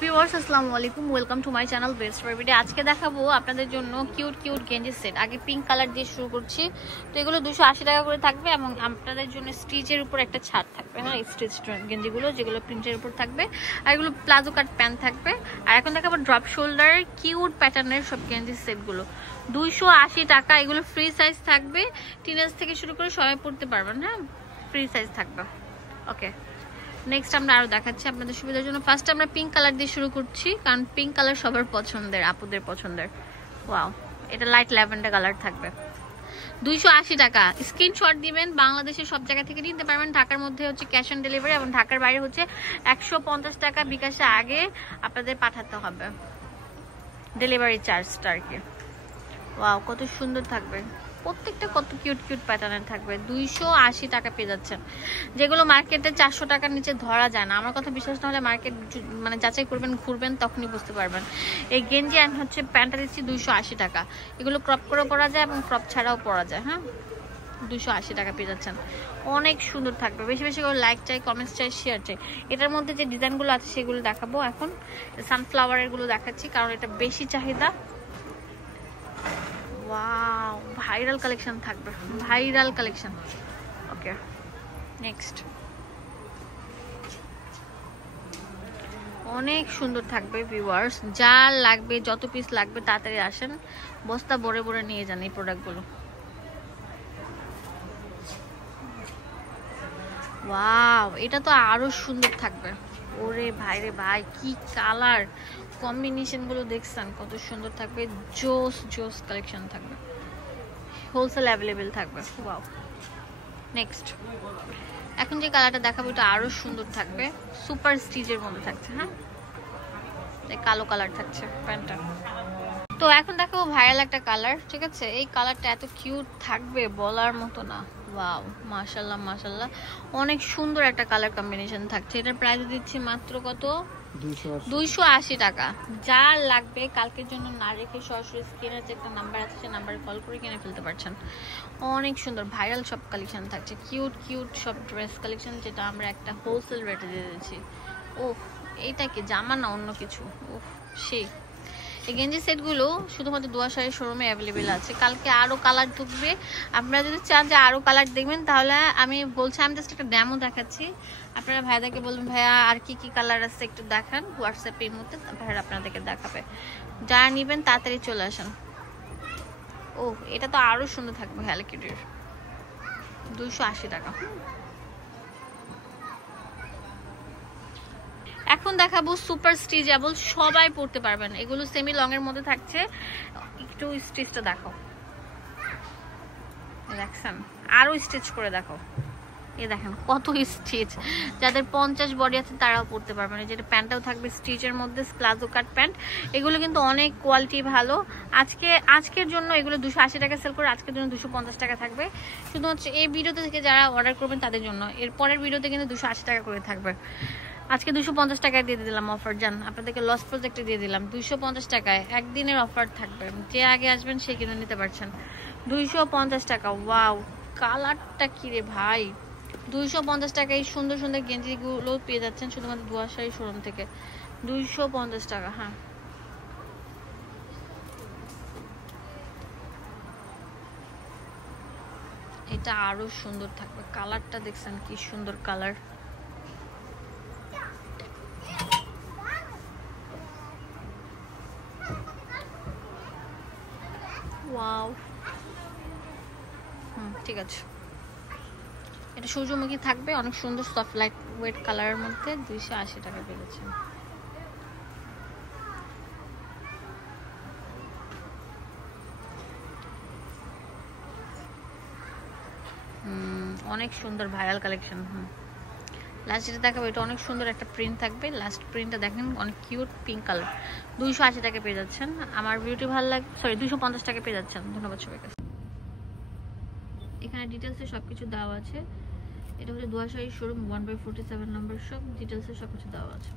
Viewers আসসালামু আলাইকুম, welcome to my channel best baby. আজকে দেখাবো আপনাদের জন্য কিউট কিউট গেঞ্জি সেট। আগে পিঙ্ক কালার দিয়ে শুরু করছি। তো এগুলো 280 টাকা করে থাকবে এবং আপনাদের জন্য স্টিচের উপর একটা ছাড় থাকবে। হ্যাঁ, স্টিচ গেঞ্জিগুলো যেগুলো প্রিন্টের উপর থাকবে, আর এগুলো প্লাজো কাট প্যান্ট থাকবে। আর এখন দেখাবো ড্রপ শোল্ডার কিউট প্যাটার্নের সব গেঞ্জি সেটগুলো 280 টাকা। এগুলো ফ্রি সাইজ থাকবে, টিনেজ থেকে শুরু করে সবাই পড়তে পারবেন। হ্যাঁ, ফ্রি সাইজ থাকবে। ওকে, নেক্সট আমরা আরো দেখাচ্ছি আপনাদের সুবিধার জন্য। ফার্স্ট আমরা পিঙ্ক কালার দিয়ে শুরু করছি, কারণ পিঙ্ক কালার সবার পছন্দের, আপুদের পছন্দের। ওয়াও, এটা লাইট ল্যাভেন্ডার কালার থাকবে। 280 টাকা। স্ক্রিনশট দিবেন, বাংলাদেশের সব জায়গা থেকে নিতে পারবেন। ঢাকার মধ্যে হচ্ছে ক্যাশ অন ডেলিভারি এবং ঢাকার বাইরে হচ্ছে 150 টাকা বিকাশে আগে আপনাদের পাঠাতে হবে, ডেলিভারি চার্জটা আর কি। ওয়াও, কত সুন্দর থাকবে, প্রত্যেকটা কত কিউট কিউট প্যাটার্নের থাকবে। 280 টাকা পেয়ে যাচ্ছেন, যেগুলো মার্কেটে 400 টাকার নিচে ধরা যায় না। আমার কথা বিশ্বাস না হলে মার্কেট মানে যাচাই করবেন, ঘুরবেন, তখনই বুঝতে পারবেন। এই গেঞ্জি আমি হচ্ছে প্যান্টটা দিচ্ছি 280 টাকা। এগুলো ক্রপ করে পরা যায় এবং ক্রপ ছাড়াও পরা যায়। হ্যাঁ, 280 টাকা পেয়ে যাচ্ছেন, অনেক সুন্দর থাকবে। বেশি বেশি করে লাইক চাই, কমেন্টস চাই, শেয়ার চাই। এটার মধ্যে যে ডিজাইনগুলো আছে সেগুলো দেখাবো। এখন সানফ্লাওয়ারের গুলো দেখাচ্ছি কারণ এটা বেশি চাহিদা। ওয়াও, ভাইরাল কালেকশন থাকবে, ভাইরাল কালেকশন। ওকে, নেক্সট অনেক সুন্দর থাকবে ভিউয়ার্স। যার লাগবে, যত পিস লাগবে তাড়াতাড়ি আসেন, বস্তা ভরে ভরে নিয়ে যান এই প্রোডাক্টগুলো। ওয়াও, এটা তো আরো সুন্দর থাকবে। ওরে ভাই রে ভাই, কি কালার কম্বিনেশন গুলো দেখছেন, কত সুন্দর থাকবে। জোস জোস কালেকশন থাকবে, হোলসেল অ্যাভেলেবেল থাকবে। ওয়াও, নেক্সট এখন যে কালারটা দেখাবো এটা আরো সুন্দর থাকবে, সুপার স্টিচের মধ্যে থাকছে। হ্যাঁ, কালো কালার থাকছে প্যান্টটা। তো এখন দেখাবো ভাইরাল একটা কালার, ঠিক আছে? এই কালারটা এত কিউট থাকবে বলার মতো না। ওয়াও, মাশাআল্লাহ মাশাআল্লাহ, অনেক সুন্দর একটা কালার কম্বিনেশন থাকছে। এটার প্রাইস দিচ্ছি মাত্র কত? 280 টাকা। যার লাগবে কালকের জন্য না রেখে সরাসরি স্ক্রিনের যে একটা নাম্বার আছে সেই নাম্বারে কল করে কিনে ফেলতে পারছেন। অনেক সুন্দর ভাইরাল সব কালেকশন থাকছে, কিউট কিউট সব ড্রেস কালেকশন, যেটা আমরা একটা হোলসেল রেটে দিয়ে দিচ্ছি। ওহ, এইটা কি জামা না অন্য কিছু? ওহ, সেই এই গেঞ্জি সেটগুলো শুধুমাত্র দুয়া শাড়ির শোরুমে অ্যাভেলেবেল আছে। কালকে আরও কালার ঢুকবে। আপনারা যদি চান যে আরও কালার দেখবেন তাহলে আমি বলছি, আমি জাস্ট একটা ড্যামো দেখাচ্ছি। আপনারা ভাইয়াদেরকে বলবেন ভাইয়া আর কি কি কালার আছে একটু দেখান, হোয়াটসঅ্যাপের মধ্যে ভাইয়া আপনাদেরকে দেখাবে। যারা নেবেন তাড়াতাড়ি চলে আসেন। ও, এটা তো আরও সুন্দর থাকবে, হ্যালো কিটির। 280 টাকা। এখন দেখাবো সুপার স্টিচেবল, সবাই পড়তে পারবেন। এগুলো সেমি লং এর মধ্যে থাকছে। একটু স্টিচটা দেখো, দেখছেন? আরো স্টিচ করে দেখো, এই দেখেন কত স্টিচ। যাদের 50 বডি আছে তারাও পড়তে পারবেন। যেটা প্যান্টটাও থাকবে স্টিচের মধ্যে, প্লাজো কাট প্যান্ট। এগুলো কিন্তু অনেক কোয়ালিটি ভালো। আজকের জন্য এগুলো 280 টাকা সেল করে, আজকের জন্য 250 টাকা থাকবে। শুধুমাত্র এই ভিডিওতে থেকে যারা অর্ডার করবেন তাদের জন্য। এর পরের ভিডিওতে কিন্তু 280 টাকা করে থাকবে। আজকে 250 টাকায় দিয়ে দিলাম অফার, জান আপনাদেরকে লস প্রজেক্টে দিয়ে দিলাম 250 টাকায়। একদিনের অফার থাকবে, যে আগে আসবেন সে কিনে নিতে পারছেন 250 টাকা। ওয়াও, কালারটা কি রে ভাই! 250 টাকায় সুন্দর সুন্দর গেঞ্জিগুলো পেয়ে যাচ্ছেন শুধুমাত্র দুয়া শাড়ি শোরুম থেকে। 250 টাকা। হ্যাঁ, এটা আরো সুন্দর থাকবে। কালারটা দেখছেন কি সুন্দর কালার। ওয়াও, ঠিক আছে। এটা সূর্যমুখী থাকবে, অনেক সুন্দর সফট লাইট ওয়েট কালারের মধ্যে 280 টাকা পেয়েছে। অনেক সুন্দর ভাইরাল কালেকশন। লাস্ট যেটা দেখাবো এটা অনেক সুন্দর একটা প্রিন্ট থাকবে। লাস্ট প্রিন্টটা দেখেন, অনেক কিউট পিঙ্ক কালার। 280 টাকা পেয়ে যাচ্ছেন। আমার ভিডিওটি ভালো লাগে, সরি 250 টাকা পেয়ে যাচ্ছেন। ধন্যবাদ সবাইকে। এখানে ডিটেলসে সবকিছু দেওয়া আছে। এটা হচ্ছে দুয়া শাড়ির শোরুম 1/47 নম্বর শপ। ডিটেলসে সবকিছু দেওয়া আছে।